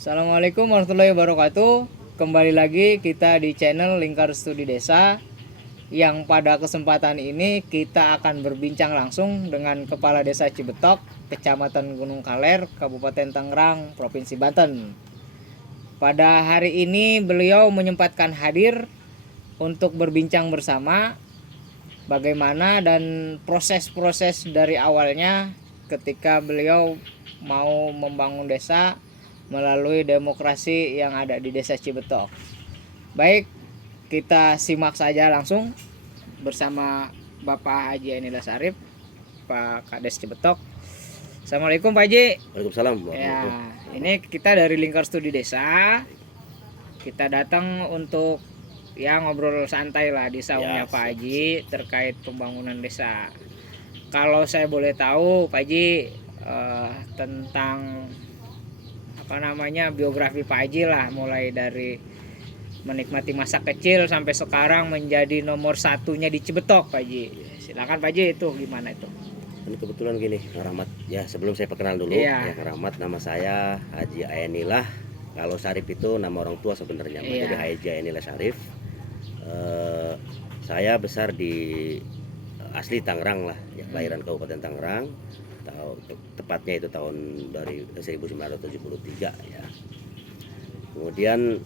Assalamualaikum warahmatullahi wabarakatuh. Kembali lagi kita di channel Lingkar Studi Desa, yang pada kesempatan ini kita akan berbincang langsung dengan Kepala Desa Cibetok, Kecamatan Gunung Kaler, Kabupaten Tangerang, Provinsi Banten. Pada hari ini beliau menyempatkan hadir untuk berbincang bersama bagaimana dan proses-proses dari awalnya ketika beliau mau membangun desa melalui demokrasi yang ada di Desa Cibetok. Baik, kita simak saja langsung bersama Bapak Haji Ainil Syarif, Pak Kades Cibetok. Assalamualaikum Pak Haji. Waalaikumsalam. Ya, ini kita dari Lingkar Studi Desa. Kita datang untuk ngobrol santai lah di saungnya Pak Haji terkait pembangunan desa. Kalau saya boleh tahu Pak Haji tentang biografi Pak Haji lah, mulai dari menikmati masa kecil sampai sekarang menjadi nomor satunya di Cibetok Pak Haji. Silakan Pak Haji, itu gimana itu? Ini kebetulan gini, Kang Rahmat. Ya, sebelum saya perkenal dulu, ya Kang Rahmat, nama saya Haji Ainil. Kalau Syarif itu nama orang tua sebenarnya, jadi Haji Ainil Syarif. Saya besar di asli Tangerang lah, ya, kelahiran Kabupaten Tangerang. Tepatnya itu tahun dari 1973 ya. Kemudian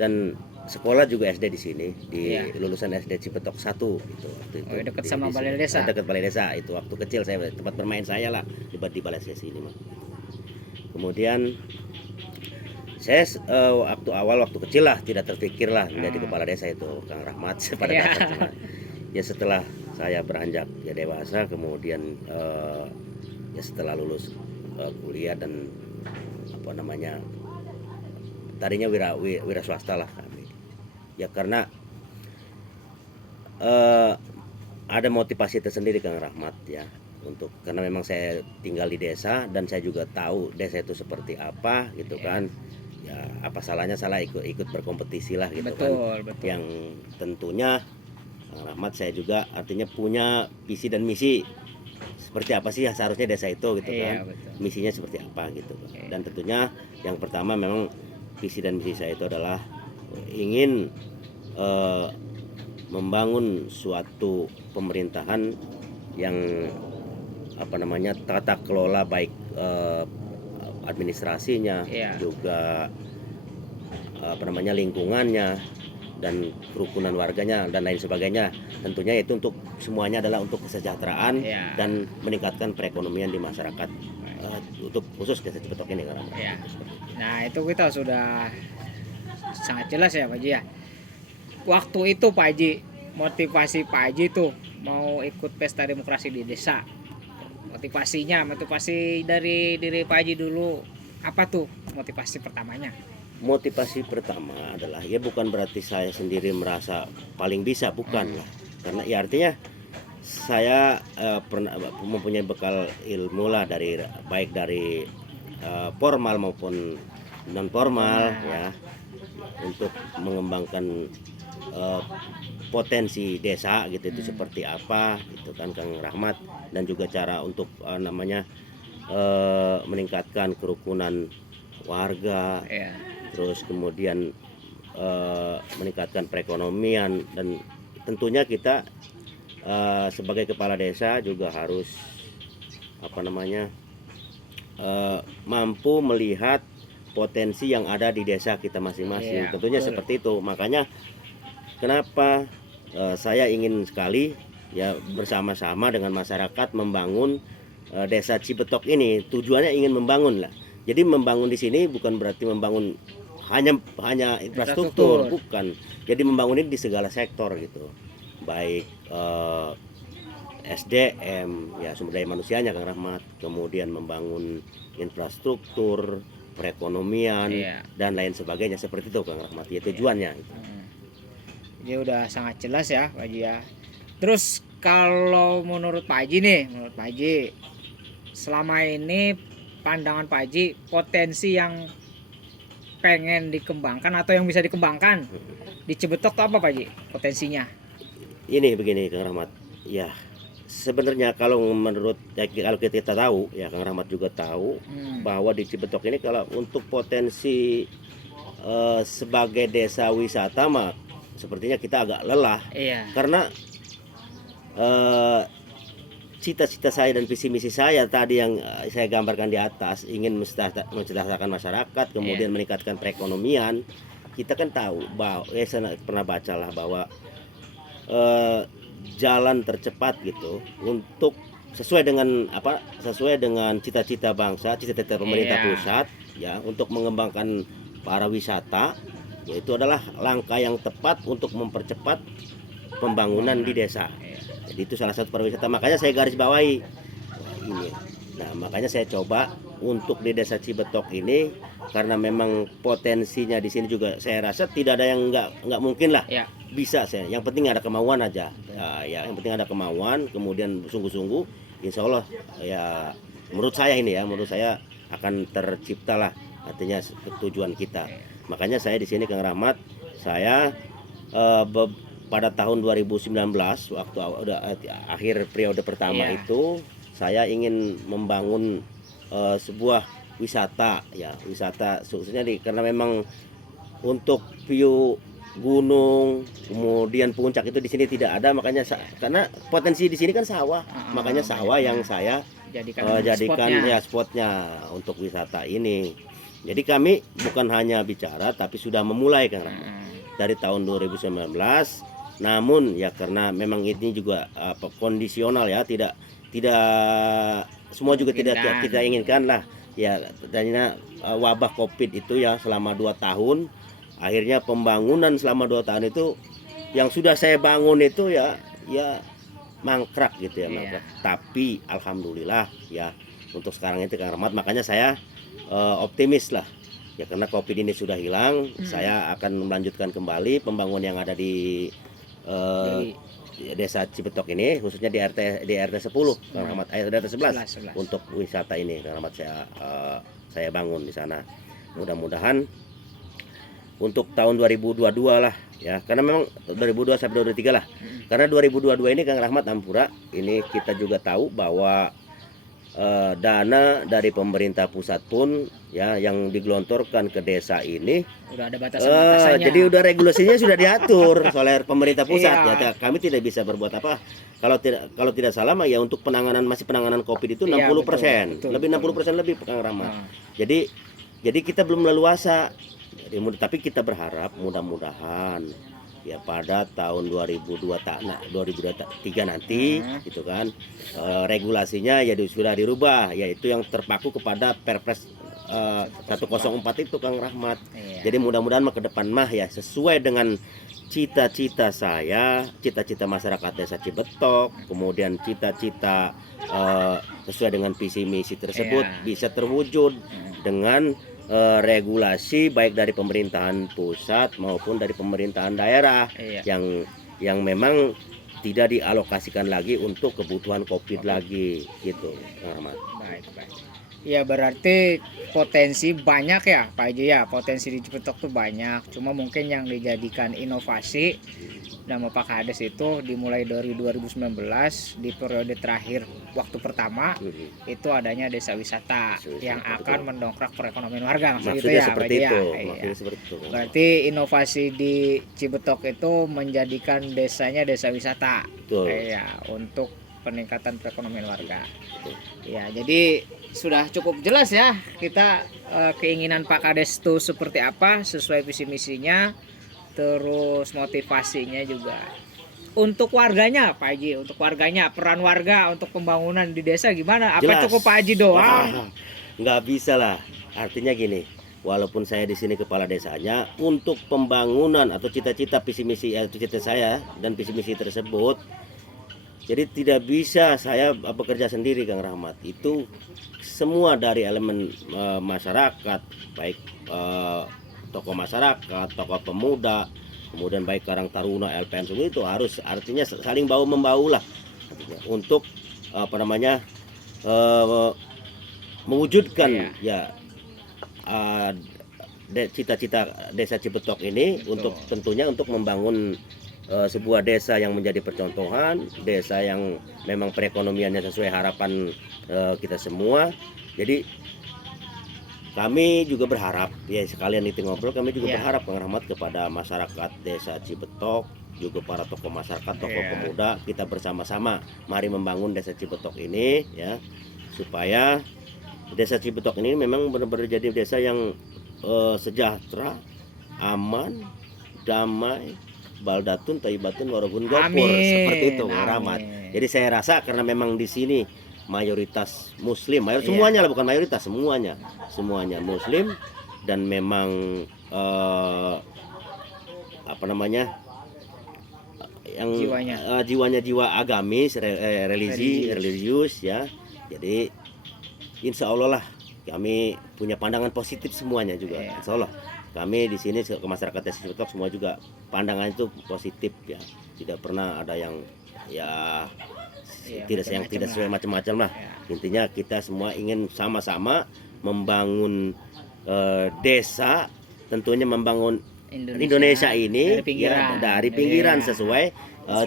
dan sekolah juga SD di sini, di lulusan SD Cibetok 1 gitu. Waktu itu dekat sama balai desa. Dekat balai desa itu, waktu kecil saya tempat bermain saya lah di balai desa ini mah. Kemudian saya waktu kecil lah tidak terpikir lah menjadi kepala desa itu, Kang Rahmat, pada dasarnya. Ya setelah saya beranjak ya dewasa, kemudian ya setelah lulus kuliah dan tadinya wira swasta lah kami. Ya karena ada motivasi tersendiri Kang Rahmat ya, karena memang saya tinggal di desa dan saya juga tahu desa itu seperti apa gitu kan. Ya apa salahnya ikut berkompetisi lah gitu. Betul. Yang tentunya Kang Rahmat, saya juga artinya punya visi dan misi seperti apa sih ya seharusnya desa itu gitu kan. Misinya seperti apa gitu kan. Dan tentunya yang pertama memang visi dan misi saya itu adalah ingin membangun suatu pemerintahan yang tata kelola baik administrasinya, juga lingkungannya dan kerukunan warganya dan lain sebagainya. Tentunya itu untuk semuanya adalah untuk kesejahteraan dan meningkatkan perekonomian di masyarakat, untuk khusus Desa Cibetok ini kan. Nah, itu kita sudah sangat jelas ya Pak Haji ya. Waktu itu Pak Haji, motivasi Pak Haji tuh mau ikut pesta demokrasi di desa. Motivasi dari diri Pak Haji dulu, apa tuh motivasi pertamanya? Motivasi pertama adalah ya bukan berarti saya sendiri merasa paling bisa, bukan lah. Karena ya artinya saya pernah mempunyai bekal ilmu lah baik dari formal maupun non formal ya, untuk mengembangkan potensi desa gitu, itu seperti apa gitu kan Kang Rahmat, dan juga cara untuk meningkatkan kerukunan warga, terus kemudian meningkatkan perekonomian, dan tentunya kita sebagai kepala desa juga harus mampu melihat potensi yang ada di desa kita masing-masing. Tentunya betul. Seperti itu. Makanya kenapa saya ingin sekali ya bersama-sama dengan masyarakat membangun desa Cibetok ini. Tujuannya ingin membangun lah. Jadi membangun di sini bukan berarti membangun hanya infrastruktur, bukan. Jadi membangun ini di segala sektor gitu. Baik SDM, ya sumber daya manusianya Kang Rahmat, kemudian membangun infrastruktur, perekonomian Iya. dan lain sebagainya seperti itu Kang Rahmat. Ya tujuannya. Jadi udah sangat jelas ya Pak Haji ya. Terus kalau menurut Pak Haji nih, menurut Pak Haji, selama ini pandangan Pak Haji, potensi yang pengen dikembangkan atau yang bisa dikembangkan di Cibetok tuh apa Pak Haji potensinya? Ini begini Kang Rahmat, ya sebenarnya kalau menurut ya, kalau kita tahu ya Kang Rahmat juga tahu bahwa di Cibetok ini kalau untuk potensi sebagai desa wisata mah sepertinya kita agak lelah. Iya. Karena cita-cita saya dan visi misi saya tadi yang saya gambarkan di atas, ingin mensejahterakan masyarakat, kemudian meningkatkan perekonomian. Kita kan tahu bahwa saya pernah bacalah bahwa jalan tercepat gitu untuk sesuai dengan cita-cita bangsa, cita-cita pemerintah pusat ya untuk mengembangkan para wisata, yaitu adalah langkah yang tepat untuk mempercepat pembangunan di desa. Jadi itu salah satu pariwisata, makanya saya garis bawahi ini. Nah, makanya saya coba untuk di desa Cibetok ini, karena memang potensinya di sini juga saya rasa tidak ada yang nggak mungkin lah. Bisa saya. Yang penting ada kemauan aja. Ya, yang penting ada kemauan, kemudian sungguh-sungguh, insya Allah ya menurut saya akan tercipta lah artinya tujuan kita. Makanya saya di sini Kang Rahmat, saya pada tahun 2019 waktu akhir periode pertama itu saya ingin membangun sebuah wisata khususnya karena memang untuk view gunung kemudian puncak itu di sini tidak ada, makanya karena potensi di sini kan sawah, makanya sawah yang saya jadikan spotnya untuk wisata ini. Jadi kami bukan hanya bicara tapi sudah memulai Kang Rahmat dari tahun 2019. Namun ya karena memang ini juga kondisional ya, tidak semua juga tidak kita inginkan lah ya, dan wabah Covid itu ya selama 2 tahun, akhirnya pembangunan selama 2 tahun itu yang sudah saya bangun itu ya mangkrak gitu ya, mangkrak. Tapi alhamdulillah ya untuk sekarang itu Kang Rahmat, makanya saya optimis lah ya, karena Covid ini sudah hilang. Saya akan melanjutkan kembali pembangunan yang ada di desa Cibetok ini, khususnya di RT 10 Kang Rahmat, RT 11 untuk wisata ini Kang Rahmat saya bangun di sana. Mudah-mudahan untuk tahun 2022 lah ya, karena memang 2022 sampai 2023 lah. Karena 2022 ini Kang Rahmat Ampura ini kita juga tahu bahwa dana dari pemerintah pusat pun ya yang digelontorkan ke desa ini udah ada batasan-batasannya. Jadi udah regulasinya sudah diatur oleh pemerintah pusat ya. Kami tidak bisa berbuat apa. Kalau tidak salah ya untuk penanganan Covid itu 60%, lebih 60% lebih Kang Rahmat. Jadi kita belum leluasa. Tapi kita berharap mudah-mudahan ya pada tahun 2023 nanti gitu kan regulasinya ya sudah dirubah, yaitu yang terpaku kepada Perpres 104 itu Kang Rahmat. Jadi mudah-mudahan ke depan mah ya sesuai dengan cita-cita saya, cita-cita masyarakat desa Cibetok, kemudian cita-cita sesuai dengan visi misi tersebut bisa terwujud dengan regulasi baik dari pemerintahan pusat maupun dari pemerintahan daerah yang memang tidak dialokasikan lagi untuk kebutuhan Covid lagi gitu, Rahmat. Baik. Ya berarti potensi banyak ya Pak Haji ya, potensi di Cibetok tuh banyak, cuma mungkin yang dijadikan inovasi nama Pak Kades itu dimulai dari 2019 di periode terakhir waktu pertama itu adanya desa wisata yang akan mendongkrak perekonomian warga, maksudnya seperti itu ya. Berarti inovasi di Cibetok itu menjadikan desanya desa wisata ya untuk peningkatan perekonomian warga. Ya, jadi sudah cukup jelas ya kita keinginan Pak Kades itu seperti apa sesuai visi misinya, terus motivasinya juga. Untuk warganya Pak Haji, untuk warganya, peran warga untuk pembangunan di desa gimana? Apa jelas. Cukup Pak Haji doang? Nggak bisa lah. Artinya gini, walaupun saya di sini kepala desanya, untuk pembangunan atau cita-cita visi misi cita saya dan visi misi tersebut Jadi tidak bisa saya bekerja sendiri Kang Rahmat. Itu semua dari elemen masyarakat, baik tokoh masyarakat, tokoh pemuda, kemudian baik Karang Taruna, LPM semua itu harus artinya saling bahu membahu lah artinya, untuk apa namanya mewujudkan ya cita-cita Desa Cibetok ini. Betul. Untuk tentunya untuk membangun sebuah desa yang menjadi percontohan, desa yang memang perekonomiannya sesuai harapan kita semua. Jadi kami juga berharap ya, sekalian itu ngobrol, kami juga berharap Kang Rahmat kepada masyarakat Desa Cibetok, juga para tokoh masyarakat, tokoh pemuda, kita bersama-sama mari membangun Desa Cibetok ini ya, supaya Desa Cibetok ini memang benar-benar jadi desa yang sejahtera, aman, damai, baldatun, taibatun, warobun gopur, seperti itu Kang Rahmat. Jadi saya rasa karena memang di sini mayoritas Muslim, semuanya lah, bukan mayoritas, semuanya Muslim, dan memang apa namanya yang jiwanya jiwa agamis, religius ya. Jadi insya Allah lah kami punya pandangan positif semuanya juga. Insya Allah kami di sini ke masyarakat Desa Cibetok semua juga pandangan itu positif ya. Tidak pernah ada yang ya tidak sesuai macam-macam lah. Intinya kita semua ingin sama-sama membangun desa, tentunya membangun Indonesia ini dari pinggiran sesuai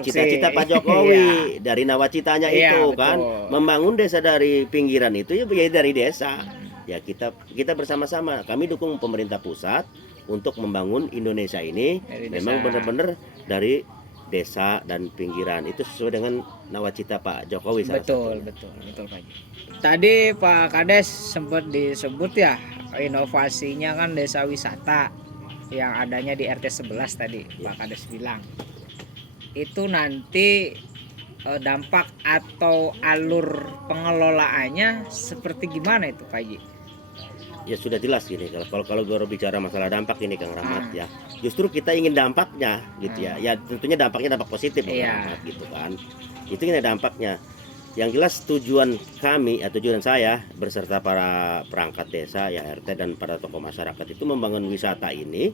cita-cita Pak Jokowi dari nawacitanya itu kan, membangun desa dari pinggiran itu ya dari desa. Ya kita bersama-sama, kami dukung pemerintah pusat untuk membangun Indonesia ini memang benar-benar dari desa dan pinggiran, itu sesuai dengan nawacita Pak Jokowi. Betul Pak. Tadi Pak Kades sempat disebut ya inovasinya kan desa wisata yang adanya di RT 11 tadi Pak Kades bilang. Itu nanti dampak atau alur pengelolaannya seperti gimana itu Pak Haji? Ya sudah jelas gini, kalau baru bicara masalah dampak ini Kang Rahmat ya, justru kita ingin dampaknya gitu ya. Ya tentunya dampaknya dampak positif Kang Rahmat gitu kan. Itu ini dampaknya. Yang jelas tujuan kami, tujuan saya beserta para perangkat desa ya, RT dan para tokoh masyarakat itu membangun wisata ini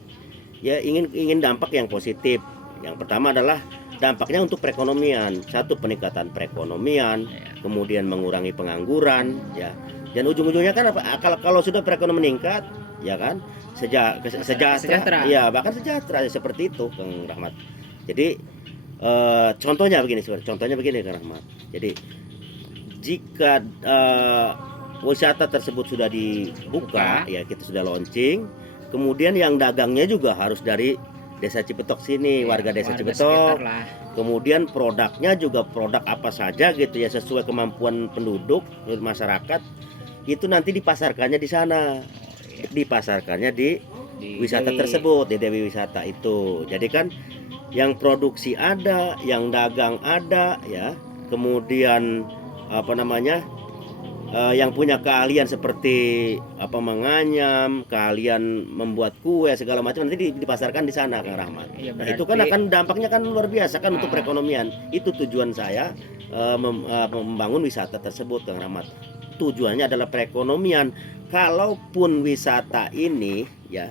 ya ingin dampak yang positif. Yang pertama adalah dampaknya untuk perekonomian. Satu, peningkatan perekonomian, kemudian mengurangi pengangguran ya. Dan ujung-ujungnya kan kalau sudah perekonomian meningkat ya kan sejahtera ya, bahkan sejahtera seperti itu Kang Rahmat. Jadi contohnya begini Kang Rahmat. Jadi jika wisata tersebut sudah dibuka ya, kita sudah launching, kemudian yang dagangnya juga harus dari Desa Cibetok sini, warga Desa Cibetok. Kemudian produknya juga produk apa saja gitu ya, sesuai kemampuan penduduk masyarakat. Itu nanti dipasarkannya di sana, dipasarkannya di wisata tersebut, di Dewi Wisata itu. Jadi kan yang produksi ada, yang dagang ada ya, kemudian apa namanya yang punya keahlian seperti menganyam, keahlian membuat kue segala macam nanti dipasarkan di sana Kang Rahmat. Nah, itu kan akan dampaknya kan luar biasa kan untuk perekonomian. Itu tujuan saya membangun wisata tersebut Kang Rahmat. Tujuannya adalah perekonomian. Kalaupun wisata ini ya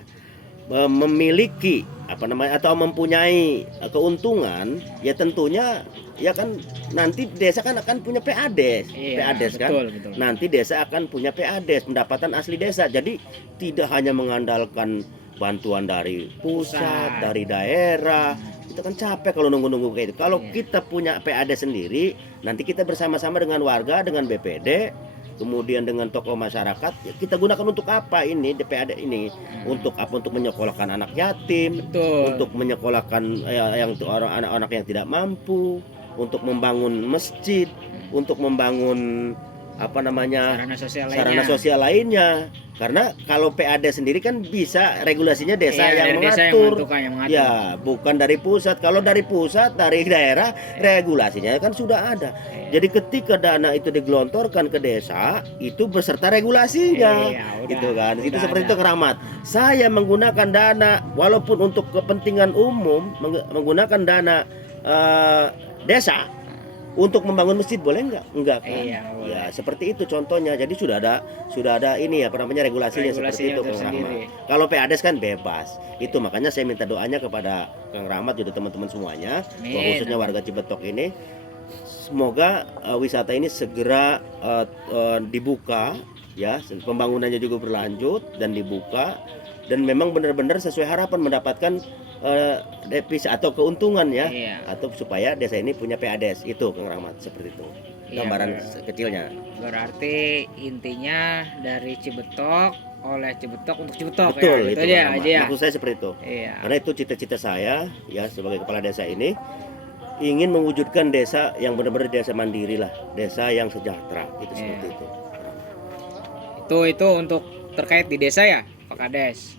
memiliki atau mempunyai keuntungan ya, tentunya ya kan nanti desa kan akan punya PADES, kan. Betul. Nanti desa akan punya PADES, pendapatan asli desa. Jadi tidak hanya mengandalkan bantuan dari pusat, dari daerah. Kita kan capek kalau nunggu-nunggu kayak itu. Kalau kita punya PADES sendiri, nanti kita bersama-sama dengan warga, dengan BPD, kemudian dengan tokoh masyarakat, ya kita gunakan untuk apa ini DPAD ini? Untuk apa? Untuk menyekolahkan anak yatim, untuk menyekolahkan yang anak-anak yang tidak mampu, untuk membangun masjid, untuk membangun sarana sosial lainnya. Karena kalau PAD sendiri kan bisa regulasinya desa yang mengatur. Ya, bukan dari pusat. Kalau dari pusat, dari daerah, regulasinya kan sudah ada. Jadi ketika dana itu digelontorkan ke desa, itu beserta regulasinya. Gitu kan. Itu seperti itu Kang Rahmat. Saya menggunakan dana walaupun untuk kepentingan umum, menggunakan dana desa, Untuk membangun masjid boleh nggak? Enggak kan? Iya, boleh. Ya seperti itu contohnya. Jadi sudah ada ini ya, apa namanya, regulasinya seperti Regulasinya itu Kang tersendiri. Rahmat. Kalau PADES kan bebas. Itu makanya saya minta doanya kepada Kang Rahmat juga teman-teman semuanya, khususnya Amin. warga Cibetok ini. Semoga wisata ini segera dibuka ya, pembangunannya juga berlanjut dan dibuka, dan memang benar-benar sesuai harapan mendapatkan devisa atau keuntungan ya, Iya. atau supaya desa ini punya PADES itu Kang Rahmat, seperti itu Iya, gambaran kecilnya. berarti intinya dari Cibetok oleh Cibetok untuk Cibetok Betul ya, gitu itu aja Kang Rahmat. aja ya. Maksud saya seperti itu. Iya. Karena itu cita-cita saya ya sebagai kepala desa ini, ingin mewujudkan desa yang benar-benar desa mandiri lah, desa yang sejahtera, itu seperti Iya. itu. Itu untuk terkait di desa ya, Pak Kades.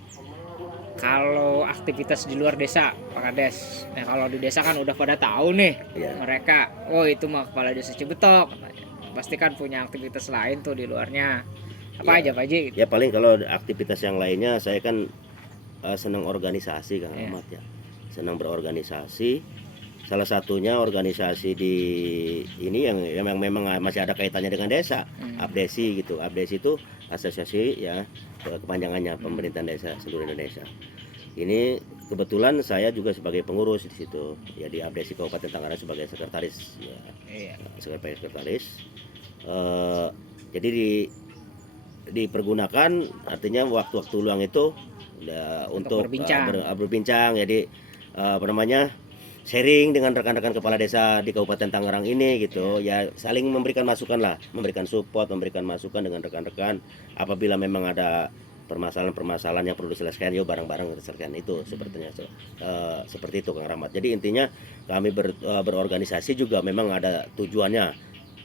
Kalau aktivitas di luar desa, Pak Kades. Nah, kalau di desa kan udah pada tahu nih Iya. mereka, oh itu mah kepala desa Cibetok katanya. Pasti kan punya aktivitas lain tuh di luarnya. Apa Iya. aja Pak Ji? Ya paling kalau aktivitas yang lainnya saya kan senang organisasi Kang Iya. Ahmad ya, senang berorganisasi. Salah satunya organisasi di ini yang memang masih ada kaitannya dengan desa, ABDESI gitu. ABDESI itu asosiasi ya, kepanjangannya pemerintahan desa seluruh Indonesia. Ini kebetulan saya juga sebagai pengurus di situ ya, di ABDESI Kabupaten Tangerang sebagai sekretaris ya, Iya. sebagai sekretaris. Jadi dipergunakan, artinya waktu-waktu luang itu untuk berbincang, jadi apa namanya, sharing dengan rekan-rekan kepala desa di Kabupaten Tangerang ini gitu ya, saling memberikan masukan lah, memberikan support, memberikan masukan dengan rekan-rekan apabila memang ada permasalahan-permasalahan yang perlu diselesaikan, yuk bareng-bareng diselesaikan itu sepertinya seperti itu Kang Rahmat. Jadi intinya kami berorganisasi juga memang ada tujuannya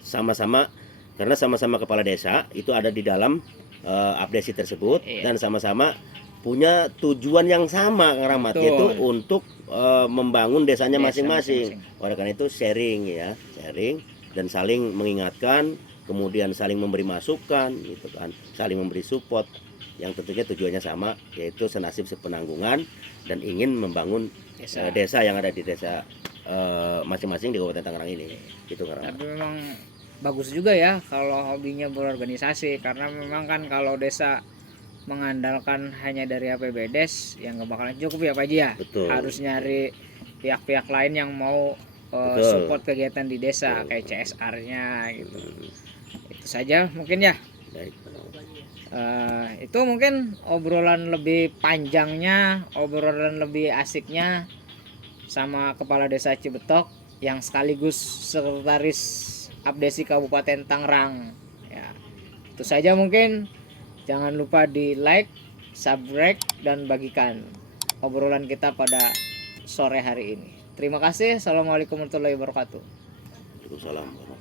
sama-sama, karena sama-sama kepala desa itu ada di dalam ABDESI tersebut. Iya. Dan sama-sama punya tujuan yang sama Kang Rahmat, Betul. yaitu untuk membangun desanya Desa masing-masing. masing-masing. Oleh karena itu sharing ya, sharing dan saling mengingatkan, kemudian saling memberi masukan gitu kan, saling memberi support, yang tentunya tujuannya sama, yaitu senasib sepenanggungan dan ingin membangun desa yang ada di desa masing-masing di Kabupaten Tangerang ini gitu Kang Rahmat. Tapi memang bagus juga ya kalau hobinya berorganisasi, karena memang kan kalau desa mengandalkan hanya dari APBDes yang nggak bakalan cukup ya Pak Ji ya. Betul. Harus nyari pihak-pihak lain yang mau Betul. support kegiatan di desa, Betul. kayak CSR-nya gitu. Itu saja mungkin ya. Baik. Itu mungkin obrolan lebih panjangnya, obrolan lebih asiknya sama kepala desa Cibetok yang sekaligus sekretaris ABDESI Kabupaten Tangerang ya. Itu saja mungkin. Jangan lupa di like, subscribe, dan bagikan obrolan kita pada sore hari ini. Terima kasih. Assalamualaikum warahmatullahi wabarakatuh. Waalaikumsalam.